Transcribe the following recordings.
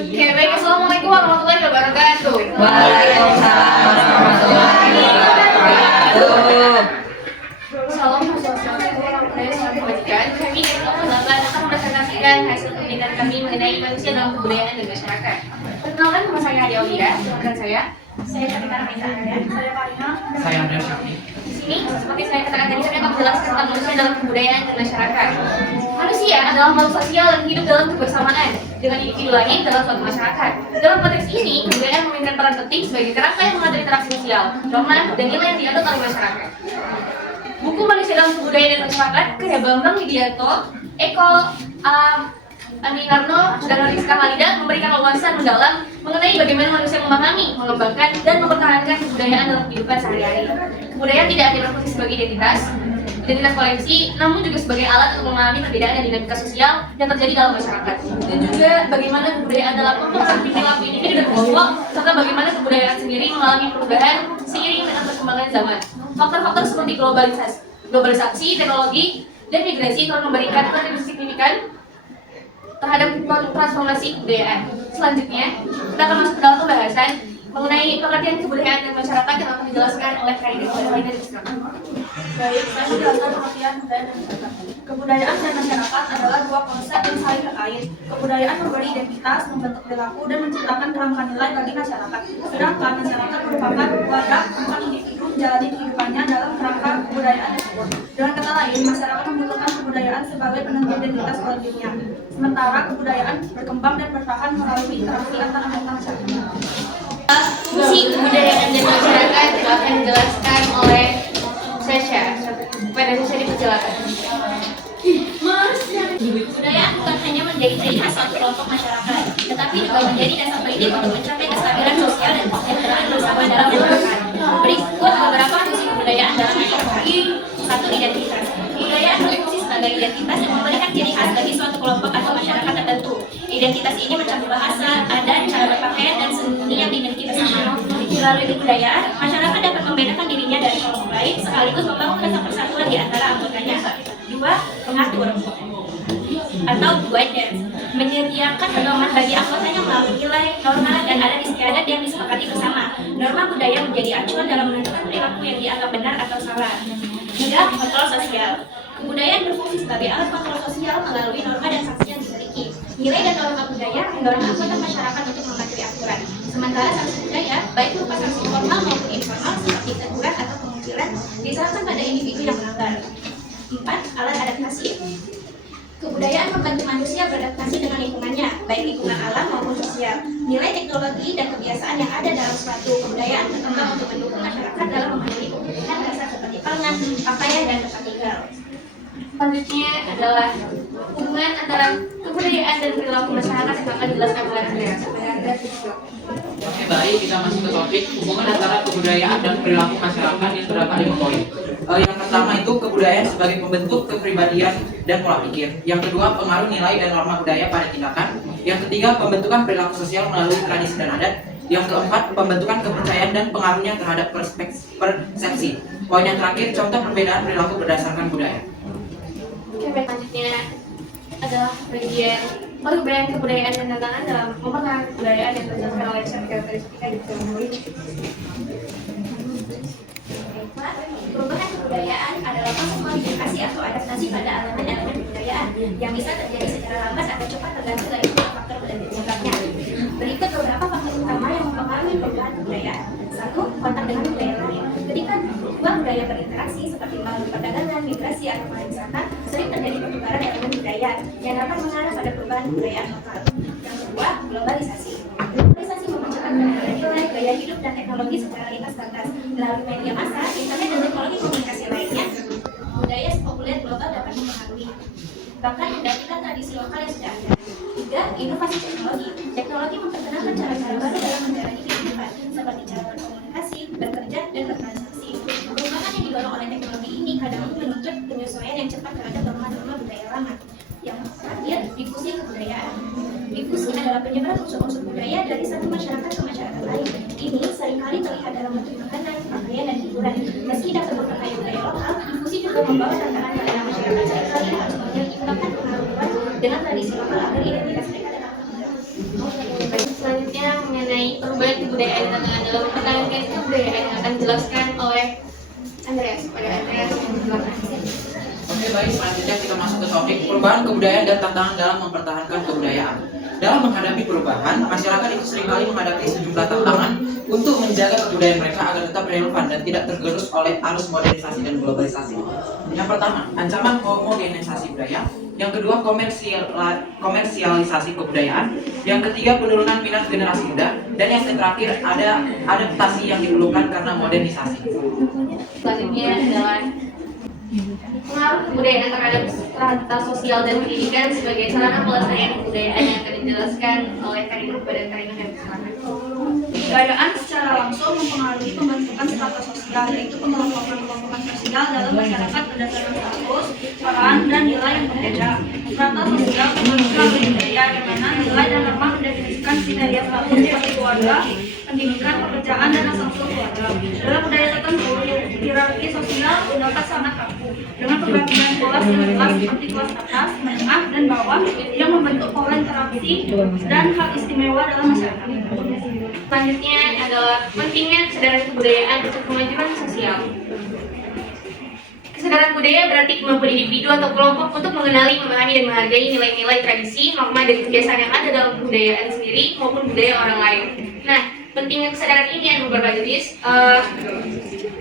Oke, baik. Assalamualaikum warahmatullahi wabarakatuh. Waalaikumsalam warahmatullahi wabarakatuh. Salam sosial kebajikan. Kami dari Kementerian akan mempresentasikan hasil penelitian kami mengenai manusia dalam kebudayaan dan masyarakat. Perkenalkan, nama saya Adi Aulia, dan saya Karina Raisa. Saya Karina. Saya Andrea Syafri. Di sini, seperti saya katakan tadi, kami akan menjelaskan tentang manusia dalam kebudayaan dan masyarakat. Manusia adalah makhluk sosial yang hidup dalam kebersamaan dengan individu lain dalam suatu masyarakat. Dalam konteks ini, kebudayaan memainkan peran penting sebagai kerangka yang mengatur interaksi sosial, norma, dan nilai yang dianut oleh masyarakat. Buku Manusia dalam Kebudayaan dan Masyarakat karya Bambang Widianto, Eko Aminarno, dan Rizka Halida memberikan wawasan mendalam mengenai bagaimana manusia memahami, mengembangkan, dan mempertahankan kebudayaan dalam kehidupan sehari-hari. Kebudayaan tidak hanya berfungsi sebagai identitas koleksi, namun juga sebagai alat untuk memahami perbedaan dan dinamika sosial yang terjadi dalam masyarakat. Dan juga bagaimana kebudayaan dalam mempengaruhi perilaku individu dan kelompok, serta bagaimana kebudayaan sendiri mengalami perubahan seiring dengan perkembangan zaman. Faktor-faktor seperti globalisasi, teknologi, dan migrasi telah memberikan kontribusi signifikan terhadap transformasi kebudayaan. Selanjutnya, kita akan masuk ke dalam pembahasan mengenai pengertian kebudayaan dan masyarakat yang akan dijelaskan oleh Karina dan Rizka. Baik, saya menjelaskan pengertian budaya dan masyarakat. Kebudayaan dan masyarakat adalah dua konsep yang saling terkait. Kebudayaan memberi identitas, membentuk perilaku, dan menciptakan kerangka nilai bagi masyarakat. Sedangkan masyarakat merupakan wadah tempat individu menjalani kehidupannya dalam kerangka kebudayaan tersebut. Dengan kata lain, masyarakat membutuhkan kebudayaan sebagai penentu identitas kolektifnya. Sementara kebudayaan berkembang dan bertahan melalui interaksi antar anggota masyarakat. Fungsi kebudayaan dan masyarakat akan dijelaskan oleh Sasha. Pada Sasha dipersilakan. Kebudayaan bukan hanya menjadi ciri khas suatu kelompok masyarakat, tetapi juga menjadi dasar penting untuk mencapai kestabilan sosial dan kesejahteraan bersama dalam masyarakat. Berikut beberapa fungsi kebudayaan dalam masyarakat. 1. Identitas. Kebudayaan berfungsi sebagai identitas yang memberikan ciri khas bagi suatu kelompok atau masyarakat tertentu. Identitas ini mencakup bahasa, adat, cara berpakaian, dan seni yang dimiliki bersama. Melalui kebudayaan, masyarakat dapat membedakan dirinya dari kelompok lain sekaligus membangun rasa persatuan di antara anggotanya. 2. Pengatur atau guidance, menyediakan pedoman bagi anggotanya melalui nilai, norma, dan adat istiadat yang disepakati bersama. Norma budaya menjadi acuan dalam menentukan perilaku yang dianggap benar atau salah. 3. Kontrol sosial. Kebudayaan berfungsi sebagai alat kontrol sosial melalui norma dan sanksi yang dimiliki. Nilai dan norma budaya mendorong anggota masyarakat untuk mematuhi aturan. Sementara sanksi budaya, baik berupa sanksi formal maupun informal seperti teguran atau pengucilan, diserahkan pada individu yang melanggar. 4. Alat adaptasi. Kebudayaan membantu manusia beradaptasi dengan lingkungannya, baik lingkungan alam maupun sosial. Nilai teknologi dan kebiasaan yang ada dalam suatu kebudayaan berkembang untuk mendukung masyarakat dalam memenuhi kebutuhan dasar seperti pangan, pakaian, dan tempat tinggal. Selanjutnya adalah hubungan antara kebudayaan dan perilaku masyarakat yang akan dijelaskan oleh Andrea. Oke, baik, kita masuk ke topik hubungan antara kebudayaan dan perilaku masyarakat yang terdapat 5 poin. Yang pertama itu kebudayaan sebagai pembentuk kepribadian dan pola pikir. Yang kedua, pengaruh nilai dan norma budaya pada tindakan. Yang ketiga, pembentukan perilaku sosial melalui tradisi dan adat. Yang keempat, pembentukan kepercayaan dan pengaruhnya terhadap persepsi. Poin yang terakhir, contoh perbedaan perilaku berdasarkan budaya. Oke, baik, selanjutnya adalah bagian kebudayaan dan tantangan dalam mempertahankan kebudayaan yang dijelaskan oleh Rizka di Perubahan kebudayaan adalah proses modifikasi atau adaptasi pada elemen-elemen kebudayaan yang bisa terjadi secara lambat atau cepat tergantung dari faktor penyebabnya. Berikut beberapa faktor utama yang mempengaruhi perubahan kebudayaan. 1. Kontak dengan budaya lain. Ketika dua budaya berinteraksi seperti melalui perdagangan, migrasi, atau pariwisata, sering terjadi pertukaran elemen budaya yang dapat mengarah pada perubahan kebudayaan lokal. Yang kedua, globalisasi. Globalisasi memunculkan perbedaan nilai, gaya hidup, dan teknologi secara lintas batas. Melalui media massa, internet, dan teknologi komunikasi lainnya, budaya populer global dapat mempengaruhi, bahkan menggantikan tradisi lokal yang sudah ada. 3. Inovasi teknologi. Teknologi memperkenalkan cara-cara baru dalam menjalani kehidupan, seperti cara berkomunikasi, bekerja, dan bertransaksi. Perubahan yang didorong oleh teknologi ini kadang menuntut penyesuaian yang cepat terhadap norma-norma budaya lama. Yang terakhir, difusi kebudayaan. Difusi adalah penyebaran unsur-unsur budaya dari satu masyarakat ke masyarakat lain. Ini seringkali terlihat dalam bentuk makanan, pakaian, dan hiburan. Meski dapat memperkaya budaya lokal, difusi juga membawa tantangan pada masyarakat seringkali harus menyeimbangkan pengaruh luar dengan tradisi lokal agar identitas mereka tetap terjaga. selanjutnya mengenai perubahan kebudayaan dan tantangan dalam mempertahankan kebudayaan yang akan dijelaskan oleh Andreas. Pada Andreas, silakan. Oke, baik, selanjutnya kita masuk ke topik perubahan kebudayaan dan tantangan dalam mempertahankan kebudayaan. Dalam menghadapi perubahan, masyarakat itu seringkali menghadapi sejumlah tantangan untuk menjaga kebudayaan mereka agar tetap relevan dan tidak tergerus oleh arus modernisasi dan globalisasi. Yang pertama, ancaman homogenisasi budaya. Yang kedua, komersialisasi kebudayaan. Yang ketiga, penurunan minat generasi muda. Dan yang terakhir, ada adaptasi yang diperlukan karena modernisasi. Selanjutnya adalah pengaruh kebudayaan terhadap strata sosial dan pendidikan sebagai sarana pelestarian kebudayaan yang akan dijelaskan oleh Karina dan Karina yang silakan. Kebudayaan secara langsung mempengaruhi pembentukan strata sosial, yaitu pengelompokan sosial dalam masyarakat berdasarkan status, peran, dan nilai yang berbeda. Strata sosial terbentuk melalui budaya, di mana nilai dan norma mendefinisikan kriteria status seperti keluarga, pendidikan, pekerjaan, dan asal-usul keluarga. Dalam budaya tertentu, hierarki sosial dapat sangat kaku, dengan pembagian kelas yang jelas seperti kelas atas, menengah, dan bawah yang membentuk pola interaksi dan hal istimewa dalam masyarakat. Selanjutnya adalah pentingnya kesadaran kebudayaan untuk kemajuan sosial. Kesadaran budaya berarti kemampuan individu atau kelompok untuk mengenali, memahami, dan menghargai nilai-nilai tradisi, norma, dan kebiasaan yang ada dalam kebudayaan sendiri maupun budaya orang lain. Nah, pentingnya kesadaran ini ada beberapa jenis.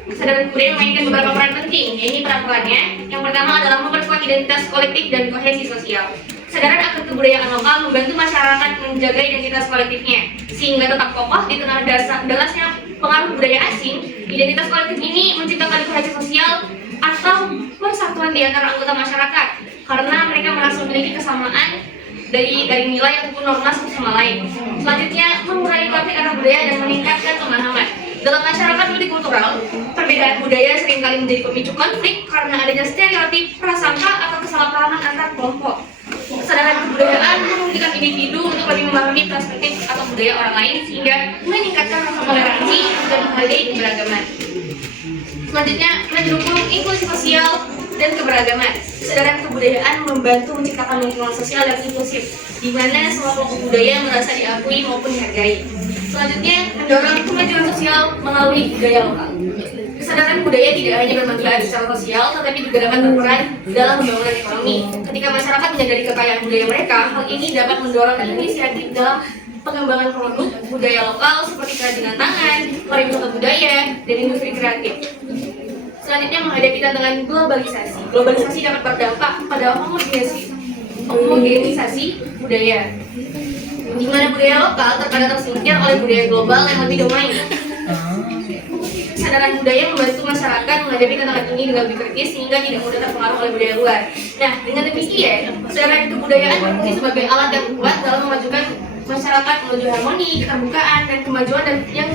Kesadaran budaya memainkan beberapa peran penting. Ini peran-perannya. Yang pertama adalah memperkuat identitas kolektif dan kohesi sosial. Kesadaran akan kebudayaan lokal membantu masyarakat menjaga identitas kolektifnya sehingga tetap kokoh di tengah derasnya pengaruh budaya asing. Identitas kolektif ini menciptakan kohesi sosial atau persatuan di antara anggota masyarakat karena mereka merasa memiliki kesamaan dari nilai ataupun norma satu sama lain. Selanjutnya, mengurangi konflik antar budaya dan meningkatkan pemahaman. Dalam masyarakat multikultural, perbedaan budaya seringkali menjadi pemicu konflik karena adanya stereotip, prasangka, atau kesalahpahaman antar kelompok. Kesadaran kebudayaan memungkinkan individu untuk lebih memahami perspektif atau budaya orang lain sehingga meningkatkan rasa toleransi dan menghargai keberagaman. Selanjutnya, mendukung inklusi sosial dan keberagaman. Kesadaran kebudayaan membantu menciptakan lingkungan sosial yang inklusif, di mana semua kelompok budaya merasa diakui maupun dihargai. Selanjutnya, mendorong kemajuan sosial melalui budaya lokal. Kesadaran budaya tidak hanya bermanfaat secara sosial, tetapi juga dapat berperan dalam pembangunan ekonomi. Ketika masyarakat menyadari kekayaan budaya mereka, hal ini dapat mendorong inisiatif dalam pengembangan produk budaya lokal seperti kerajinan tangan, pariwisata budaya, dan industri kreatif. Selanjutnya, menghadapi tantangan globalisasi. Globalisasi dapat berdampak pada homogenisasi budaya, di mana budaya lokal terkadang tersingkir oleh budaya global yang lebih domain. Kesadaran budaya membantu masyarakat menghadapi tantangan ini dengan lebih kritis sehingga tidak mudah terpengaruh oleh budaya luar. Nah, dengan demikian, kesadaran kebudayaan berfungsi sebagai alat yang kuat dalam memajukan masyarakat menuju harmoni, keterbukaan, dan kemajuan dan yang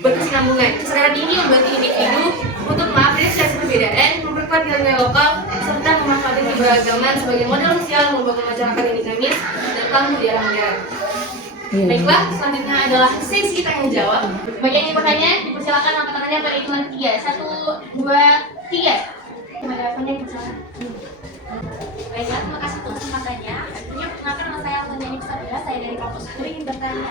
berkesinambungan. Kesadaran ini membantu individu untuk mengapresiasi perbedaan, memperkuat nilai lokal, serta memanfaatkan keberagaman sebagai modal sosial membangun masyarakat yang dinamis dan tangguh di era modern. Baiklah, selanjutnya adalah sesi tanya jawab. Bagi yang ingin bertanya, dipersilakan angkat tangannya pada hitungan 3. 1, 2, 3. Teleponnya dipersilakan. Baiklah, terima kasih untuk kesempatannya. Perkenalkan nama saya Alfani Sabila, saya dari kampus UIN ingin bertanya,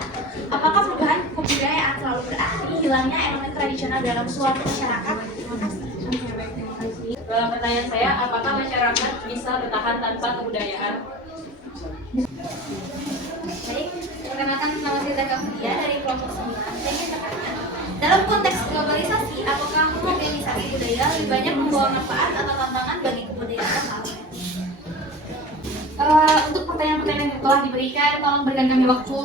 apakah perubahan kebudayaan selalu berarti hilangnya elemen tradisional dalam suatu masyarakat? Terima kasih. Dalam pertanyaan saya, apakah masyarakat bisa bertahan tanpa kebudayaan? Baik, perkenalkan nama saya Zaka Fudia dari kelompok 9. Saya ingin bertanya, dalam konteks globalisasi, apakah homogenisasi budaya lebih banyak membawa manfaat atau tantangan bagi kebudayaan lokal? Untuk pertanyaan-pertanyaan yang telah diberikan, tolong berikan kami waktu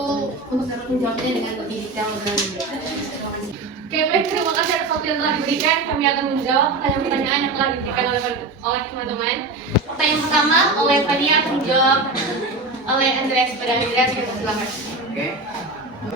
untuk dapat menjawabnya dengan lebih detail dan terima kasih. Oke, baik, terima kasih atas waktu yang telah diberikan. Kami akan menjawab pertanyaan-pertanyaan yang telah diberikan oleh teman-teman. Pertanyaan pertama oleh Fania akan dijawab oleh Andreas. Pada Andreas, silakan. Oke.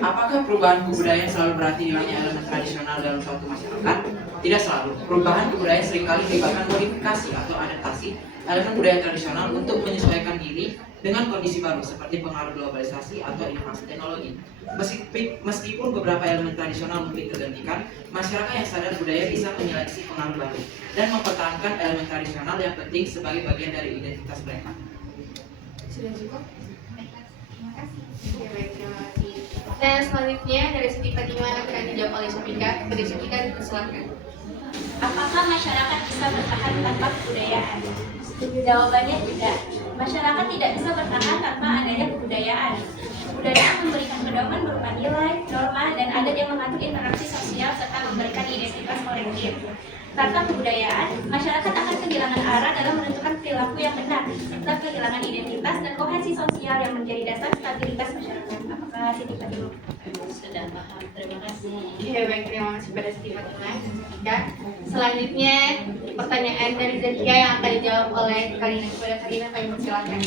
Apakah perubahan kebudayaan selalu berarti hilangnya elemen tradisional dalam suatu masyarakat? Tidak selalu. Perubahan kebudayaan seringkali melibatkan modifikasi atau adaptasi elemen budaya tradisional untuk menyesuaikan diri dengan kondisi baru seperti pengaruh globalisasi atau inovasi teknologi. Meskipun beberapa elemen tradisional mungkin tergantikan, masyarakat yang sadar budaya bisa menyeleksi pengaruh baru dan mempertahankan elemen tradisional yang penting sebagai bagian dari identitas mereka. Sudah cukup? Terima kasih. Ya, baik, terima kasih. Dan selanjutnya dari Siti Fatimah akan dijawab oleh Syafika. Kepada Syafika dipersilakan. Apakah masyarakat bisa bertahan tanpa kebudayaan? Jawabannya tidak. Masyarakat tidak bisa bertahan tanpa adanya kebudayaan. Kebudayaan memberikan pedoman berupa nilai, norma, dan adat yang mengatur interaksi sosial serta memberikan identitas kolektif. Tanpa kebudayaan, masyarakat akan kehilangan arah dalam menentukan perilaku yang benar, serta kehilangan identitas dan kohesi sosial yang menjadi dasar stabilitas masyarakat. Apakah Siti Fatimah sudah paham? Terima kasih. Oke, baik, terima kasih pada Siti Fatimah. Syafika. Selanjutnya pertanyaan dari Zakia yang akan dijawab oleh Karina. Kepada Karina kami persilakan.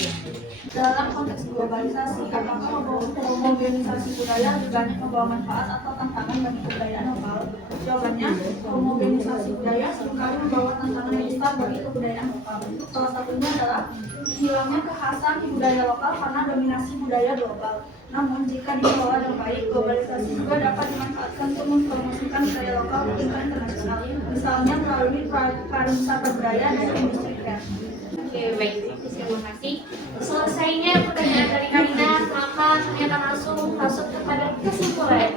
Dalam konteks globalisasi, apakah homogenisasi budaya lebih banyak membawa manfaat atau tantangan bagi kebudayaan lokal? Jawabannya, homogenisasi budaya seringkali membawa tantangan yang besar bagi kebudayaan lokal. Salah satunya adalah hilangnya kekhasan di budaya lokal karena dominasi budaya global. Namun, jika dikelola dengan baik, globalisasi juga dapat dimanfaatkan untuk mempromosikan budaya lokal ke tingkat internasional, misalnya melalui pariwisata budaya dan industri kreatif. Oke, baik. Terima kasih. Selesainya pertanyaan dari Karina, maka kami akan langsung masuk kepada kesimpulan.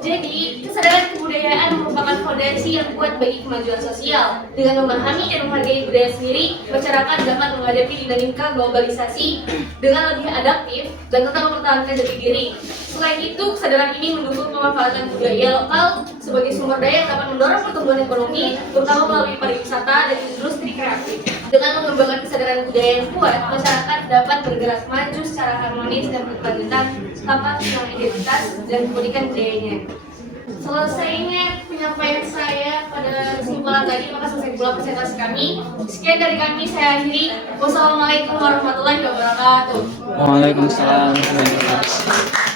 Jadi, kesadaran kebudayaan merupakan fondasi yang kuat bagi kemajuan sosial. Dengan memahami dan menghargai budaya sendiri, masyarakat dapat menghadapi dinamika globalisasi dengan lebih adaptif dan tetap mempertahankan jati diri. Selain itu, kesadaran ini mendukung pemanfaatan budaya lokal sebagai sumber daya yang dapat mendorong pertumbuhan ekonomi, terutama melalui pariwisata dan industri kreatif. Dengan mengembangkan kesadaran budaya yang kuat, masyarakat dapat bergerak maju secara harmonis dan berkelanjutan tanpa kehilangan identitas dan keunikan budayanya. Selesainya penyampaian saya pada kesimpulan tadi, maka selesai pula presentasi kami. Sekian dari kami, saya akhiri. Wassalamualaikum warahmatullahi wabarakatuh. Waalaikumsalam warahmatullahi wabarakatuh.